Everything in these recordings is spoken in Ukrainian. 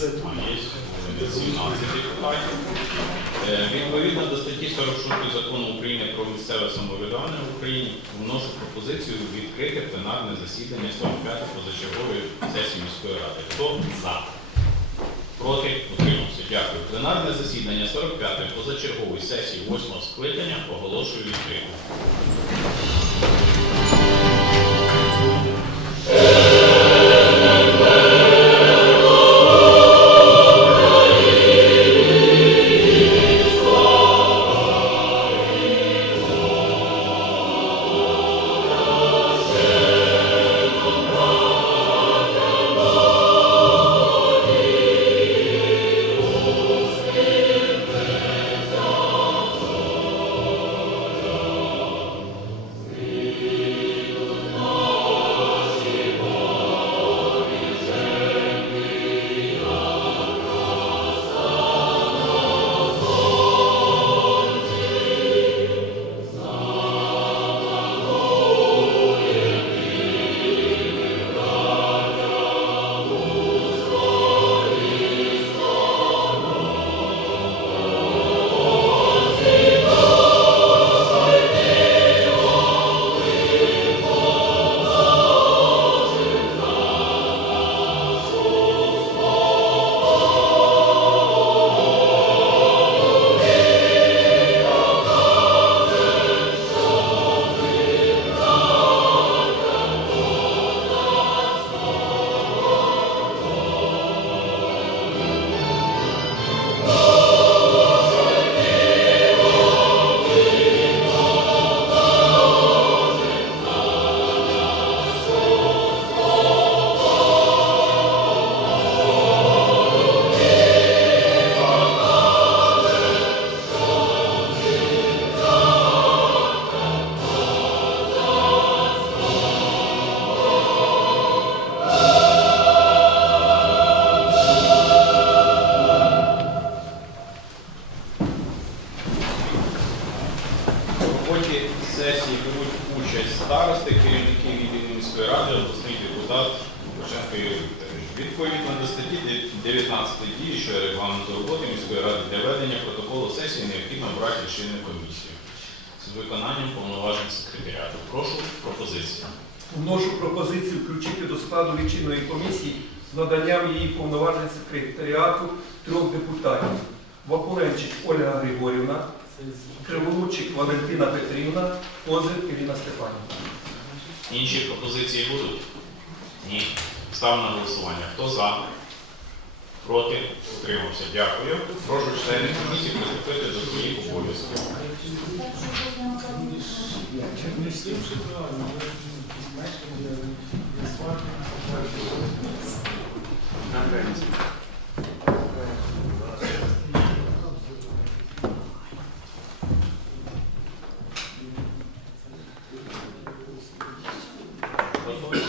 А, є 17 депутатів. Е, Відповідно до статті 46 закону України про місцеве самоврядування в Україні вношу пропозицію відкрити пленарне засідання 45 позачергової сесії міської ради. Хто за? Проти? Утримався. Дякую. Пленарне засідання 45-ї позачергової сесії 8 скликання оголошую відкритим. Лічильну комісію з виконанням повноважень секретаріату. Прошу пропозиція. Вношу пропозицію включити до складу лічильної комісії з наданням її повноважень секретаріату трьох депутатів. Вакуленчик Ольга Григорівна, Криволучик Валентина Петрівна, Козир Ірина Степанівна. Інші пропозиції будуть? Ні. Став на голосування. Хто за? Проти? Утримався. Дякую. Прошу членів комісії приступити до своїх обов'язків. Готові?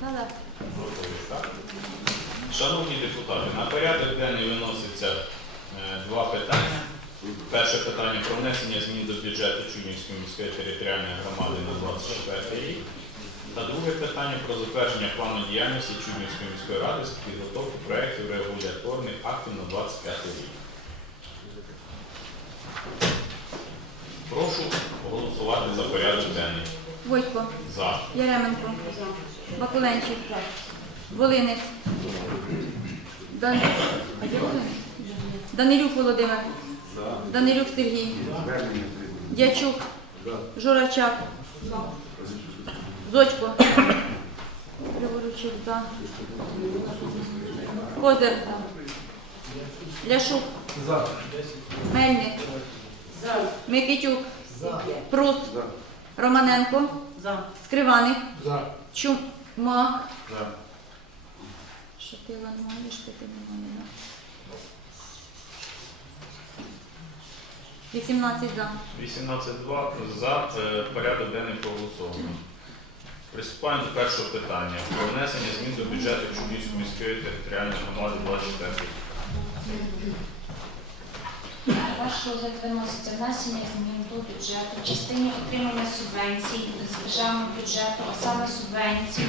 Да-да. Готові, так? Шановні депутати, на порядок денний виноситься е, два питання. Перше питання про внесення змін до бюджету Чуднівської міської територіальної громади на 24 рік. Та друге питання про затвердження плану діяльності Чуднівської міської ради з підготовки проєктів регуляторних актів на 25 рік. Прошу голосувати за порядок денний. Войтко, За. Яременко, Бакуленчик, Волинець, Дан... Волинець? Данилюк Володимир, Данилюк Сергій, Дячук, Журавчак, Зочко, Криворучик, за. Козир, Ляшук, За. Мельник, Микитюк, Прус, Романенко, Скриваник, Чумак. Шатила немає, шпити немає. 18 за. 18.2 за е, порядок денний проголосовано. Приступаємо до першого питання про внесення змін до бюджету Чудівської міської територіальної громади 24 Ваш розгляд внесення змін міського бюджету в частині отримання субвенцій з державного бюджету, а саме субвенції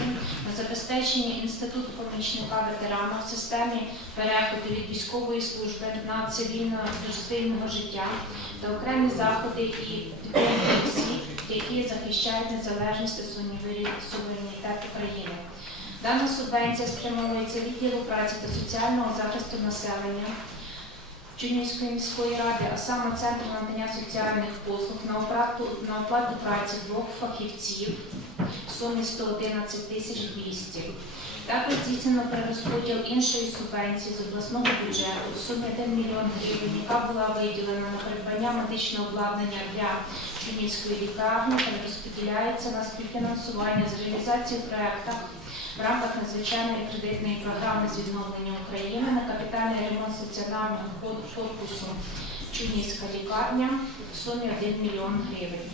на забезпечення інституту помічника ветерана в системі переходу від військової служби на цивільне до цивільного життя та окремі заходи і підтримки які захищають незалежність та суверенітет України. Дана субвенція спрямовується відділу праці та соціального захисту населення Чернігівської міської ради, а саме Центру надання соціальних послуг на оплату, на оплату праці двох фахівців в сумі 111 тисяч 200. Також здійснено перерозподіл іншої субвенції з обласного бюджету в сумі 1 мільйон гривень, яка була виділена на придбання медичного обладнання для Чернігівської лікарні та розподіляється на співфінансування з реалізації проекту в рамках надзвичайної кредитної програми з відновлення України капітальний ремонт стаціонарного кор- корпусу Чунівська лікарня в сумі 1 мільйон гривень.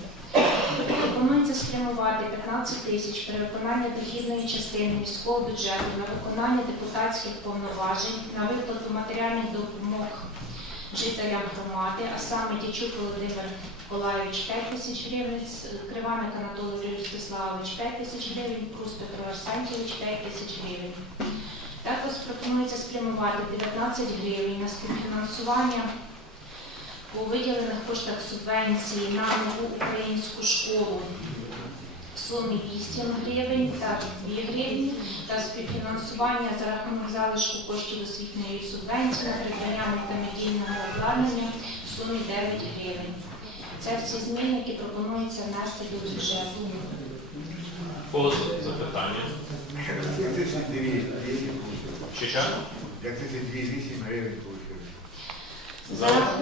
Пропонується спрямувати 15 тисяч при виконанні дохідної частини міського бюджету на виконання депутатських повноважень, на виплату матеріальних допомог жителям громади, а саме Дячук Володимир Миколайович 5 тисяч гривень, Криваник Анатолій Ростиславович 5 тисяч гривень, Прус Петро Арсентьович 5 тисяч гривень. Також пропонується спрямувати 19 гривень на співфінансування по виділених коштах субвенції на нову українську школу в сумі 200 гривень та 2 гривні та співфінансування за рахунок залишку коштів освітньої субвенції на придбання мультимедійного обладнання в сумі 9 гривень. Це всі зміни, які пропонується внести до бюджету. Кого запитання? Як 32 гривень Чи чесно? Як 32 8 гривень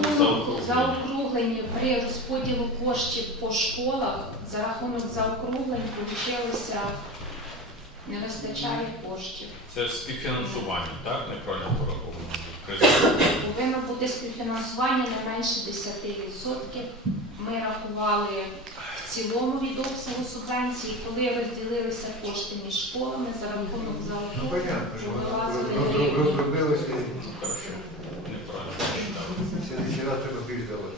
вийшло. Заокруглень при розподілу коштів по школах, за рахунок заокруглень вийшлося не вистачає коштів. Це співфінансування, так? Неправильно пораховано. Повинно бути співфінансування не менше 10%. Ми рахували цілому від обсягу субвенції, коли розділилися кошти між школами за рахунок Ну, заокруглень. понятно, що вилазили воно гривні. розробилося, Неправильно прочитав. в следующий раз треба більш давати.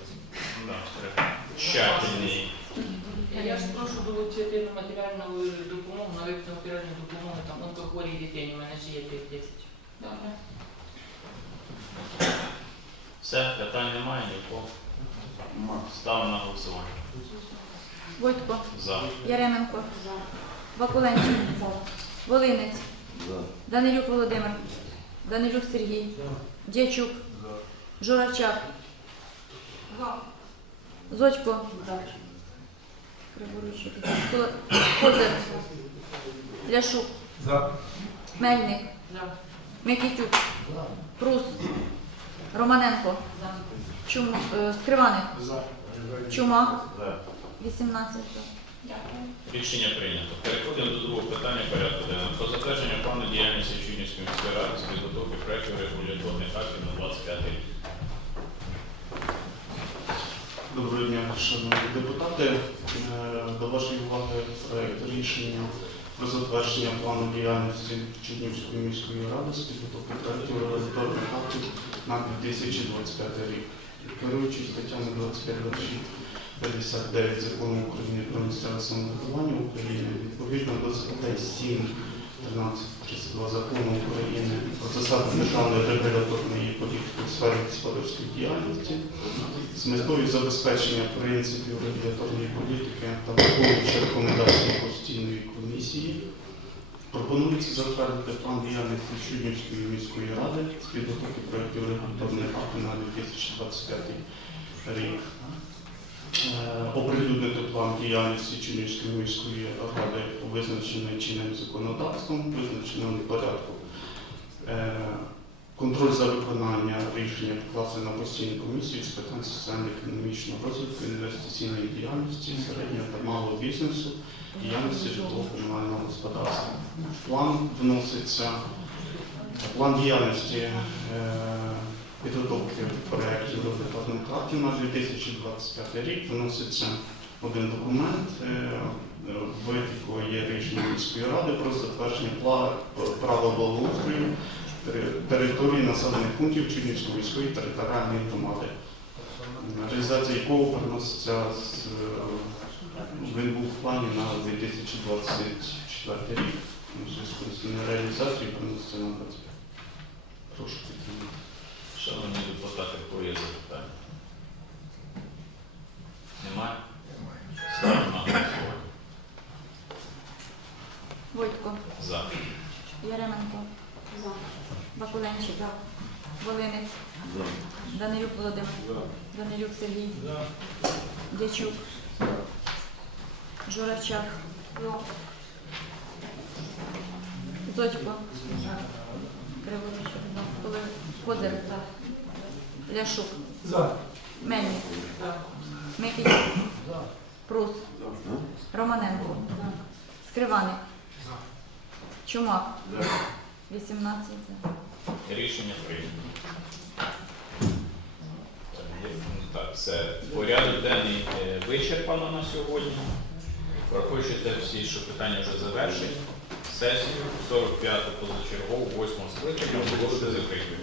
Да, треба. Тщательний. Я ж прошу долучити матеріальну допомогу, на виплату матеріальної допомоги там онкохворій дитині, у мене ще є 10. Добре. Все, питань немає нікого. Ставимо на голосування. Войтко, За. Яременко, Вакуленчик, Волинець, Данилюк Володимир, Данилюк Сергій, Дячук, Журачак, Зодько, Криворучик, Кол- Козир, Ляшук, За. Мельник, За. Микитюк, Прус, Романенко, Чум, е, Скриваник, Чумак, 18 за. Дякую. Рішення прийнято. Переходимо до другого питання порядку денного. Про затвердження плану діяльності Чуднівської міської ради з підготовки проєктів регуляторних актів на 25 рік. Доброго дня, шановні депутати. Е, До вашої уваги проект рішення про затвердження плану діяльності Чернігівської міської ради з підготовки проєктів регуляторних актів на 2025 рік. Керуючись статтями 25 59 закону України про місцеве самоврядування України, відповідно до статей 7, 13, 32 закону України про засади державної регуляторної політики у сфері господарської діяльності, з метою забезпечення принципів регуляторної політики та враховуючи рекомендації постійної комісії, пропонується затвердити план діяльності Чуднівської міської ради з підготовки проєктів регуляторних актів на 2025 рік. Е, Оприлюднити план діяльності Чуднівської міської ради визначений чинним законодавством, визначеному порядку. Е, Контроль за виконання рішення покласти на постійну комісію з питань соціально-економічного розвитку, інвестиційної діяльності, середнього та малого бізнесу, діяльності житлово-комунального господарства. План вноситься план діяльності е, підготовки проєктів регуляторних актів на 2025 рік. Вноситься один документ, е, в якого є рішення міської ради про затвердження права благоустрою території населених пунктів Чернівської міської територіальної громади. реалізація якого переноситься з е, він був в плані на 2024 рік. У зв'язку з нереалізацією переноситься на 25. Прошу підтримати. Шановні депутати, хто є запитання? Немає? Ставимо на голосування. Войтко, За. Яременко, Бакуленчик, Волинець, Данилюк Сергій, Дячук, Журавчак, Зодько, Коли- Козир, Ляшук, За. Мельник, Микитюк, Прус, Романенко, Скриваник, Чумак, 18. Рішення прийнято. Все. Порядок денний е, вичерпано на сьогодні. Враховуючи всі, що питання вже завершені, сесію 45-ту позачергову 8 скликання оголошую закритою.